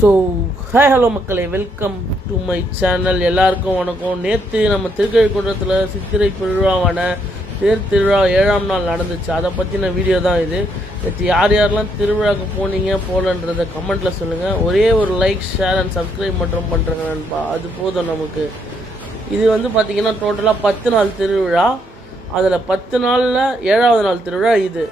So hi hello மக்களே, welcome to my channel. எல்லாருக்கும் வணக்கம். நேற்று நம்ம திருக்கழிக்குன்றத்தில் சித்திரை திருவிழாவான தேர் திருவிழா 7ஆம் நாள் நடந்துச்சு. அதை பற்றின வீடியோ தான் இது. நேற்று யாரெல்லாம் திருவிழாவுக்கு போனீங்க போகலன்றதை கமெண்ட்டில் சொல்லுங்கள். ஒரே ஒரு லைக், ஷேர் அண்ட் சப்ஸ்கிரைப் மட்டும் பண்ணுறேங்க நண்பா, அது போதும் நமக்கு. இது பார்த்திங்கன்னா டோட்டலாக 10 நாள் திருவிழா. அதில் 10 நாளில் 7ஆவது நாள் திருவிழா இது.